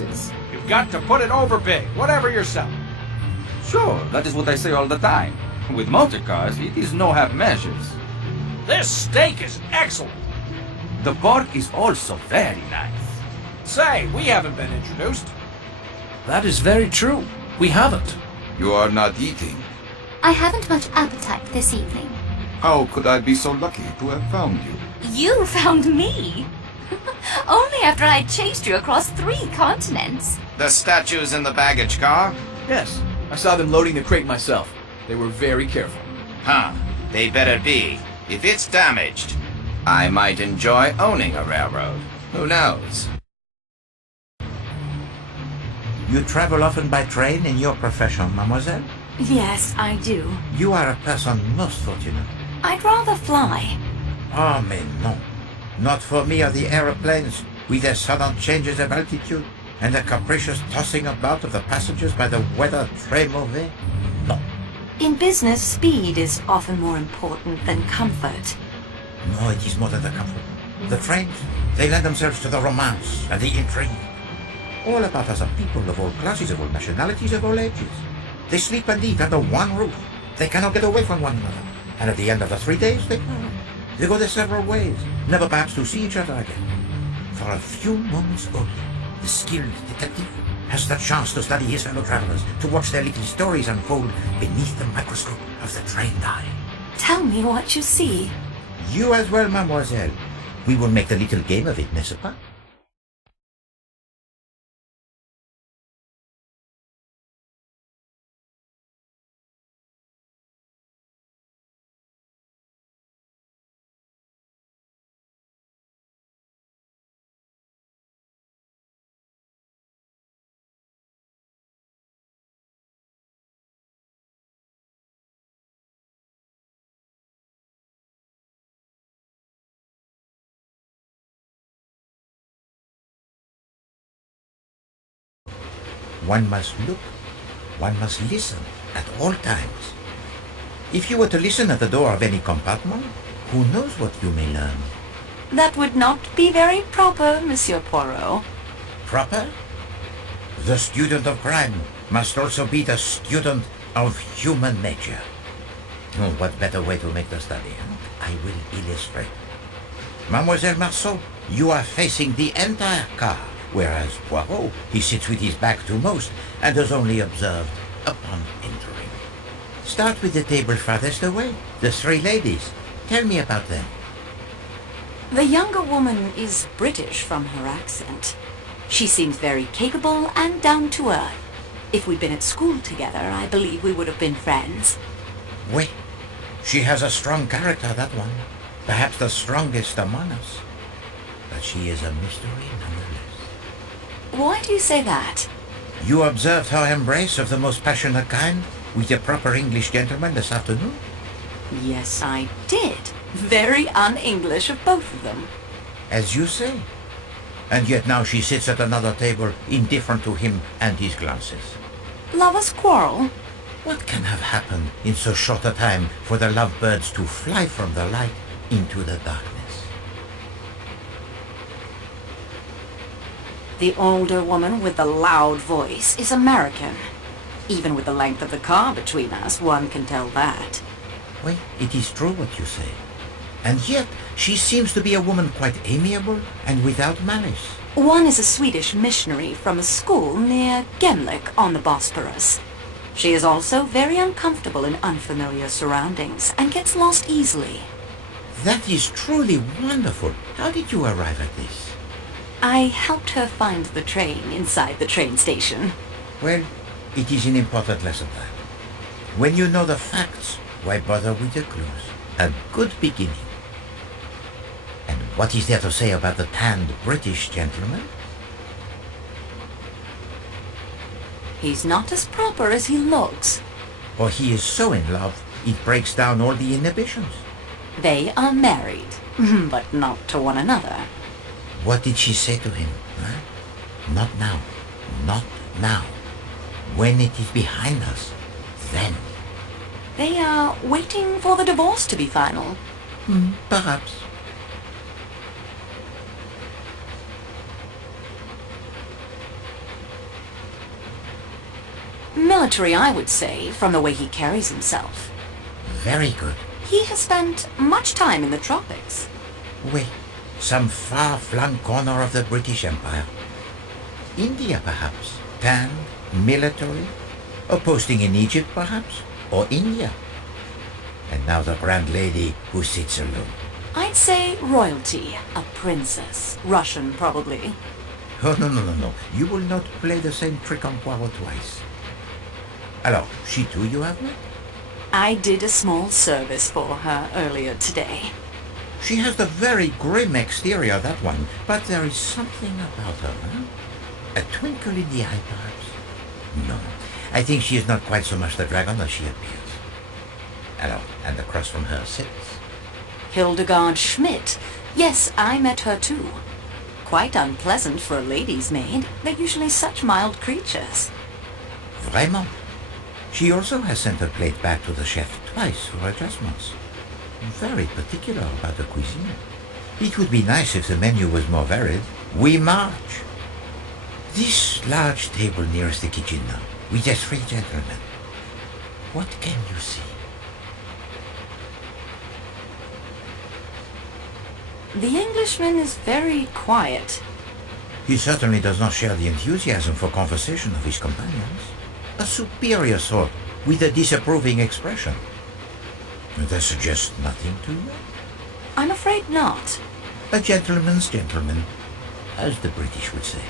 prices. You've got to put it over big, whatever you're selling. Sure, that is what I say all the time. With motor cars, it is no half measures. This steak is excellent. The pork is also very nice. Say, we haven't been introduced. That is very true. We haven't. You are not eating. I haven't much appetite this evening. How could I be so lucky to have found you? You found me! Only after I chased you across 3 continents. The statues in the baggage car? Yes, I saw them loading the crate myself. They were very careful. Huh. They better be. If it's damaged, I might enjoy owning a railroad. Who knows? You travel often by train in your profession, mademoiselle? Yes, I do. You are a person most fortunate. I'd rather fly. Oh, mais non. Not for me are the aeroplanes, with their sudden changes of altitude, and the capricious tossing about of the passengers by the weather très mauvais. No. In business, speed is often more important than comfort. No, it is more than the comfort. The trains, they lend themselves to the romance and the intrigue. All about us are people of all classes, of all nationalities, of all ages. They sleep and eat under one roof. They cannot get away from one another. And at the end of the 3 days, they part. They go their several ways, never perhaps to see each other again. For a few moments only, the skilled detective has the chance to study his fellow travelers, to watch their little stories unfold beneath the microscope of the trained eye. Tell me what you see. You as well, mademoiselle. We will make a little game of it, n'est-ce pas? One must look, one must listen at all times. If you were to listen at the door of any compartment, who knows what you may learn? That would not be very proper, Monsieur Poirot. Proper? The student of crime must also be the student of human nature. Oh, what better way to make the study? I will illustrate. Mademoiselle Marceau, you are facing the entire car, whereas Poirot, he sits with his back to most and is only observed upon entering. Start with the table farthest away, the 3 ladies. Tell me about them. The younger woman is British from her accent. She seems very capable and down to earth. If we'd been at school together, I believe we would have been friends. Oui, she has a strong character, that one. Perhaps the strongest among us. But she is a mystery nonetheless. Why do you say that? You observed her embrace of the most passionate kind with a proper English gentleman this afternoon? Yes, I did. Very un-English of both of them. As you say. And yet now she sits at another table, indifferent to him and his glances. Lovers quarrel? What can have happened in so short a time for the lovebirds to fly from the light into the darkness? The older woman with the loud voice is American. Even with the length of the car between us, one can tell that. Well, it is true what you say. And yet, she seems to be a woman quite amiable and without malice. One is a Swedish missionary from a school near Gemlik on the Bosporus. She is also very uncomfortable in unfamiliar surroundings and gets lost easily. That is truly wonderful. How did you arrive at this? I helped her find the train inside the train station. Well, it is an important lesson, that. When you know the facts, why bother with the clues? A good beginning. And what is there to say about the tanned British gentleman? He's not as proper as he looks. For he is so in love, it breaks down all the inhibitions. They are married, but not to one another. What did she say to him? Huh? Not now. Not now. When it is behind us, then. They are waiting for the divorce to be final. Perhaps. Military, I would say, from the way he carries himself. Very good. He has spent much time in the tropics. Oui, some far-flung corner of the British Empire. India, perhaps. Tan, military. Or posting in Egypt, perhaps. Or India. And now the grand lady who sits alone. I'd say royalty, a princess. Russian, probably. Oh, no. You will not play the same trick on Poirot twice. Alors, she too you have met? I did a small service for her earlier today. She has the very grim exterior, that one, but there is something about her, huh? A twinkle in the eye, perhaps? No, I think she is not quite so much the dragon as she appears. Alors, and across from her sits... Hildegard Schmidt. Yes, I met her too. Quite unpleasant for a lady's maid. They're usually such mild creatures. Vraiment. She also has sent her plate back to the chef twice for adjustments. Very particular about the cuisine. It would be nice if the menu was more varied. We march. This large table nearest the kitchen now, with the three gentlemen. What can you see? The Englishman is very quiet. He certainly does not share the enthusiasm for conversation of his companions. A superior sort, with a disapproving expression. That suggests nothing to you? I'm afraid not. A gentleman's gentleman, as the British would say.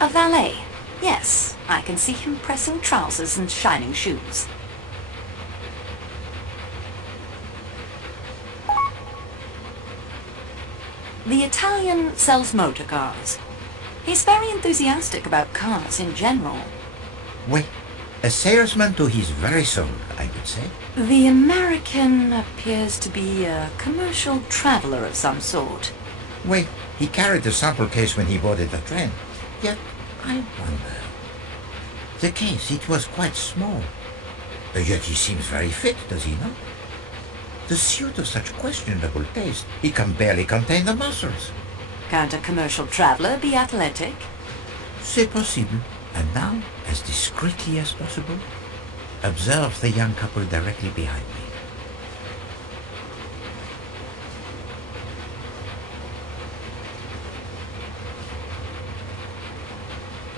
A valet. Yes, I can see him pressing trousers and shining shoes. The Italian sells motor cars. He's very enthusiastic about cars in general. Oui, a salesman to his very soul, I would say. The American appears to be a commercial traveler of some sort. Oui, he carried the sample case when he boarded the train. Yet, I wonder... The case, it was quite small. Yet he seems very fit, does he not? The suit of such questionable taste, he can barely contain the muscles. Can't a commercial traveler be athletic? C'est possible. And now, as discreetly as possible, observe the young couple directly behind me.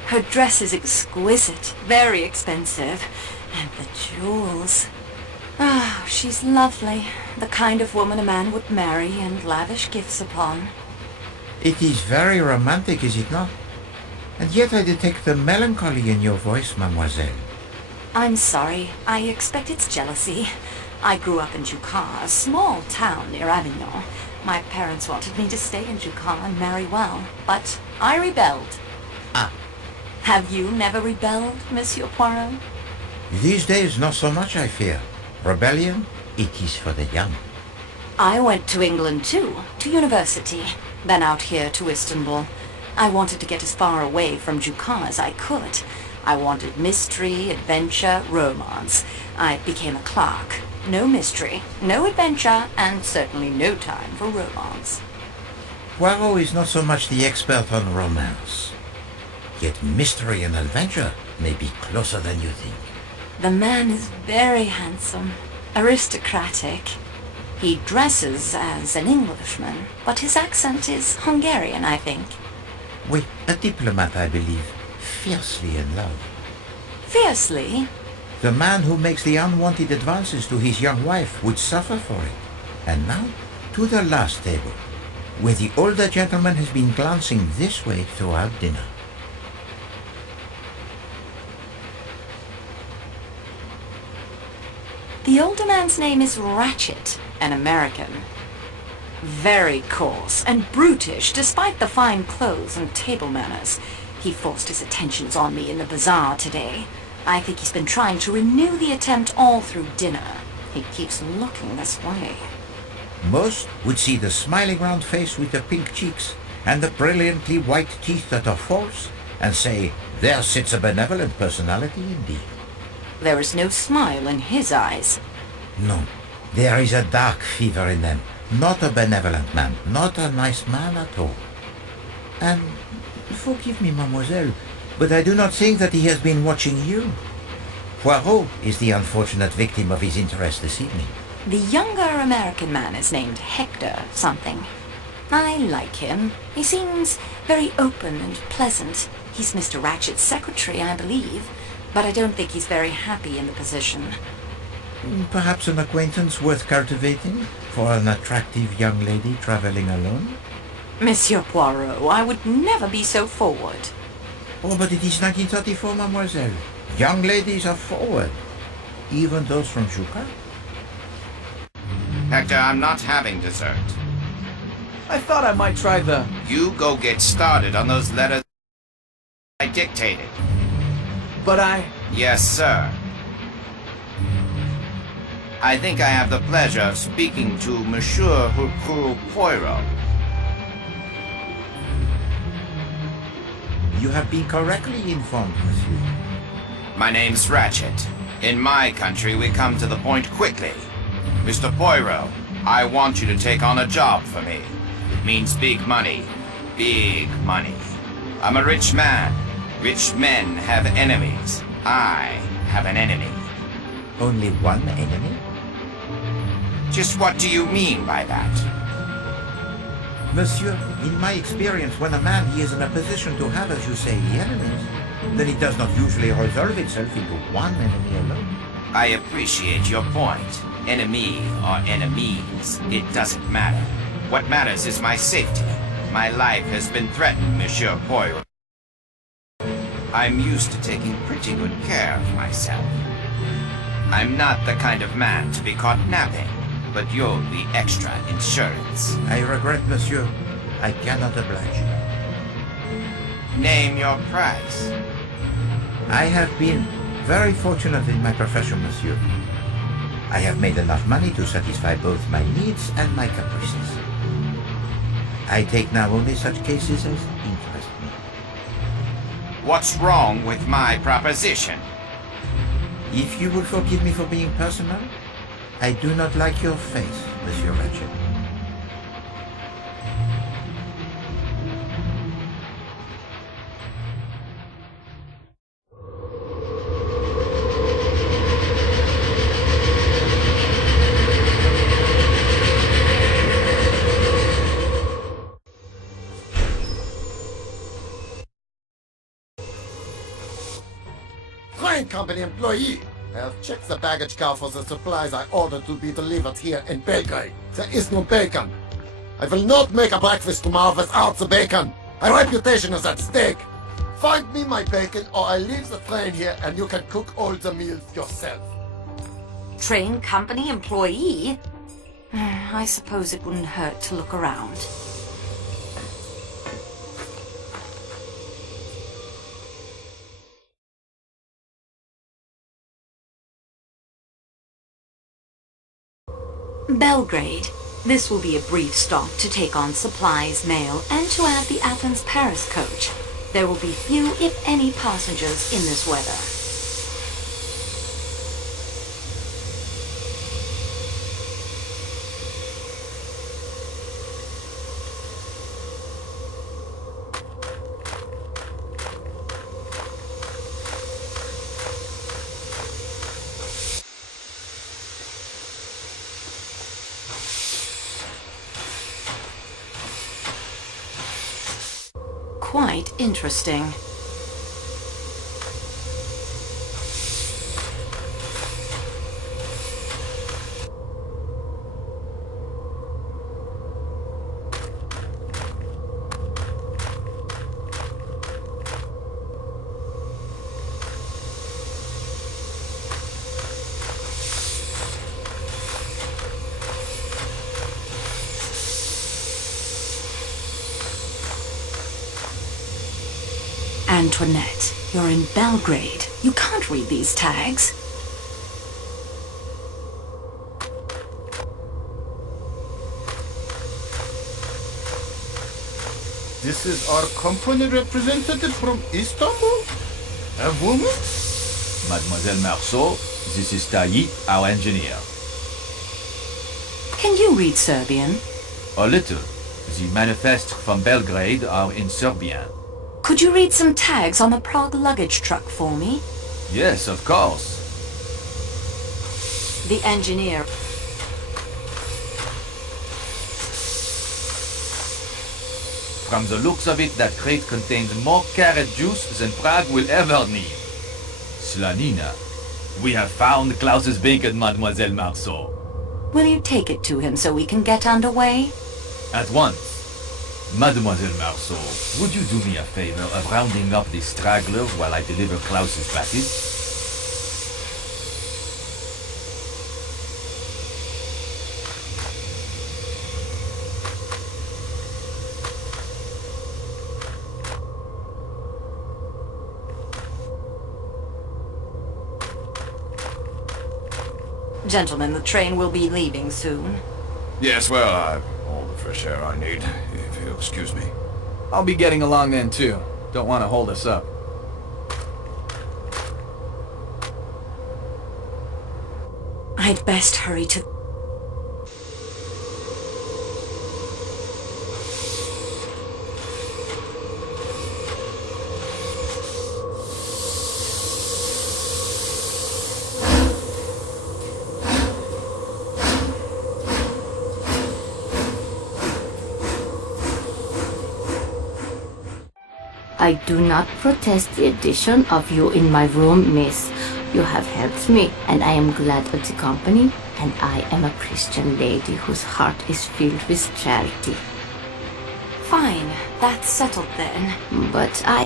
Her dress is exquisite, very expensive. And the jewels. Ah, she's lovely. The kind of woman a man would marry and lavish gifts upon. It is very romantic, is it not? And yet I detect the melancholy in your voice, mademoiselle. I'm sorry. I expect it's jealousy. I grew up in Jucar, a small town near Avignon. My parents wanted me to stay in Jucar and marry well, but I rebelled. Ah. Have you never rebelled, Monsieur Poirot? These days, not so much, I fear. Rebellion, it is for the young. I went to England too, to university, then out here to Istanbul. I wanted to get as far away from Jucar as I could. I wanted mystery, adventure, romance. I became a clerk. No mystery, no adventure, and certainly no time for romance. Poirot is not so much the expert on romance. Yet mystery and adventure may be closer than you think. The man is very handsome, aristocratic. He dresses as an Englishman, but his accent is Hungarian, I think. Oui, a diplomat, I believe, fiercely in love. Fiercely? The man who makes the unwanted advances to his young wife would suffer for it. And now, to the last table, where the older gentleman has been glancing this way throughout dinner. The older man's name is Ratchet, an American. Very coarse and brutish, despite the fine clothes and table manners. He forced his attentions on me in the bazaar today. I think he's been trying to renew the attempt all through dinner. He keeps looking this way. Most would see the smiling round face with the pink cheeks and the brilliantly white teeth that are false and say, there sits a benevolent personality indeed. There is no smile in his eyes. No, there is a dark fever in them. Not a benevolent man, not a nice man at all. And forgive me, mademoiselle, but I do not think that he has been watching you. Poirot is the unfortunate victim of his interest this evening. The younger American man is named Hector something. I like him. He seems very open and pleasant. He's Mr. Ratchet's secretary, I believe, but I don't think he's very happy in the position. Perhaps an acquaintance worth cultivating for an attractive young lady traveling alone? Monsieur Poirot, I would never be so forward. Oh, but it is 1934, mademoiselle. Young ladies are forward. Even those from Juka. Hector, I'm not having dessert. I thought I might try the... You go get started on those letters I dictated. But I... Yes, sir. I think I have the pleasure of speaking to Monsieur Hercule Poirot. You have been correctly informed, monsieur. My name's Ratchet. In my country, we come to the point quickly. Mr. Poirot, I want you to take on a job for me. It means big money. Big money. I'm a rich man. Rich men have enemies. I have an enemy. Only one enemy? Just what do you mean by that? Monsieur, in my experience, when a man is in a position to have, as you say, enemies, then it does not usually resolve itself into one enemy alone. I appreciate your point. Enemy or enemies, it doesn't matter. What matters is my safety. My life has been threatened, Monsieur Poirot. I'm used to taking pretty good care of myself. I'm not the kind of man to be caught napping, but you'll be extra insurance. I regret, monsieur. I cannot oblige you. Name your price. I have been very fortunate in my profession, monsieur. I have made enough money to satisfy both my needs and my caprices. I take now only such cases as interest me. What's wrong with my proposition? If you will forgive me for being personal, I do not like your face, Monsieur Ratchet. Train company employee. I have checked the baggage car for the supplies I ordered to be delivered here in Belgrade. There is no bacon. I will not make a breakfast tomorrow without the bacon. My reputation is at stake. Find me my bacon or I leave the train here and you can cook all the meals yourself. Train company employee? I suppose it wouldn't hurt to look around. Belgrade. This will be a brief stop to take on supplies, mail, and to add the Athens-Paris coach. There will be few, if any, passengers in this weather. Quite interesting. Antoinette, you're in Belgrade. You can't read these tags. This is our company representative from Istanbul? A woman? Mademoiselle Marceau, this is Tayi, our engineer. Can you read Serbian? A little. The manifests from Belgrade are in Serbian. Could you read some tags on the Prague luggage truck for me? Yes, of course. The engineer. From the looks of it, that crate contains more carrot juice than Prague will ever need. Slanina, we have found Klaus's bacon, Mademoiselle Marceau. Will you take it to him so we can get underway? At once. Mademoiselle Marceau, would you do me a favor of rounding up the stragglers while I deliver Klaus's package? Gentlemen, the train will be leaving soon. Yes, well, I've all the fresh air I need, if you'll excuse me. I'll be getting along then, too. Don't want to hold us up. I'd best hurry to... I do not protest the addition of you in my room, miss. You have helped me, and I am glad of the company, and I am a Christian lady whose heart is filled with charity. Fine, that's settled then. But I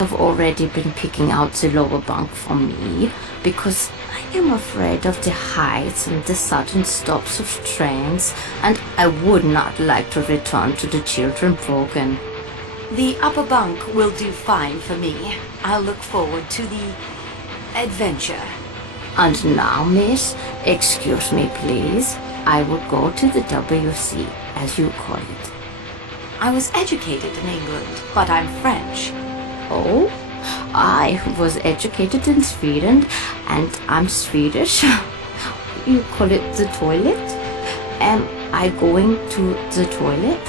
have already been picking out the lower bunk for me, because I am afraid of the heights and the sudden stops of trains, and I would not like to return to the children broken. The upper bunk will do fine for me. I'll look forward to the adventure. And now, miss, excuse me, please. I will go to the WC, as you call it. I was educated in England, but I'm French. Oh? I was educated in Sweden, and I'm Swedish. You call it the toilet? Am I going to the toilet?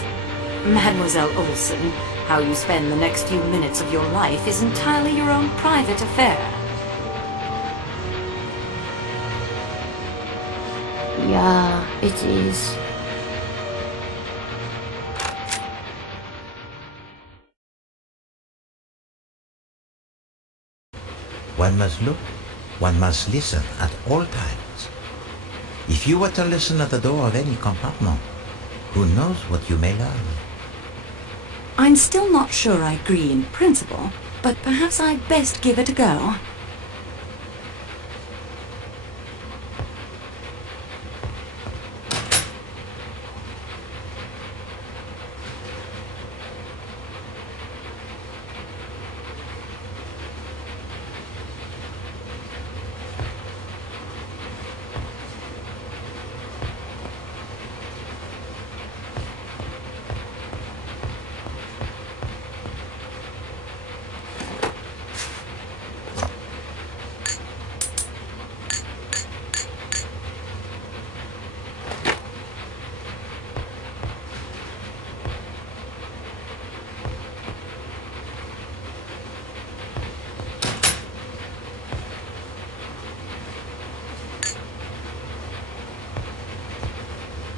Mademoiselle Olsen, how you spend the next few minutes of your life is entirely your own private affair. Yeah, it is. One must look, one must listen at all times. If you were to listen at the door of any compartment, who knows what you may learn? I'm still not sure I agree in principle, but perhaps I'd best give it a go.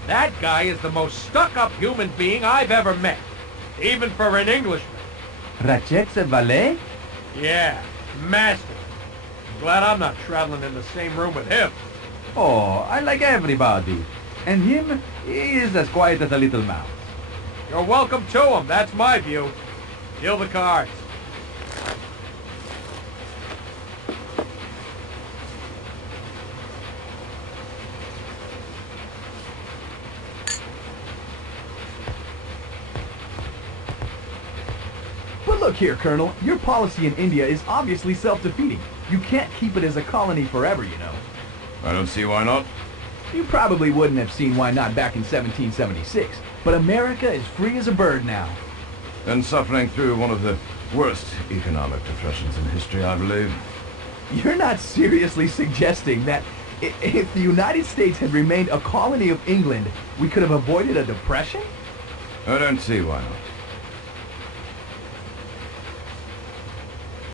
That guy is the most stuck-up human being I've ever met. Even for an Englishman. Ratchet's a valet? Yeah, master. Glad I'm not traveling in the same room with him. Oh, I like everybody. And him, he is as quiet as a little mouse. You're welcome to him, that's my view. Deal the cards. But look here, Colonel, your policy in India is obviously self-defeating. You can't keep it as a colony forever, you know. I don't see why not. You probably wouldn't have seen why not back in 1776, but America is free as a bird now. And suffering through one of the worst economic depressions in history, I believe. You're not seriously suggesting that if the United States had remained a colony of England, we could have avoided a depression? I don't see why not.